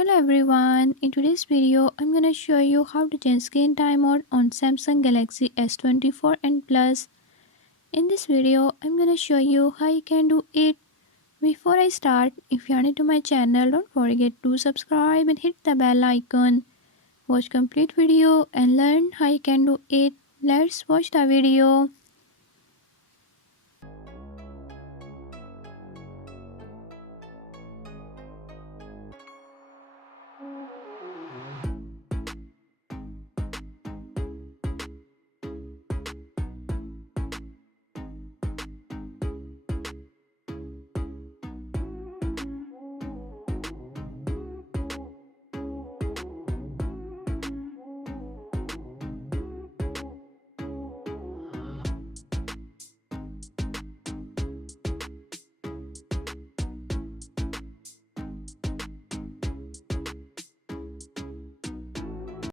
Hello everyone, in today's video I'm gonna show you how to change screen timeout on Samsung Galaxy S24 and Plus. In this video I'm gonna show you how you can do it. Before I start, if you are new to my channel, don't forget to subscribe and hit the bell icon. Watch complete video and learn how you can do it. Let's watch the video.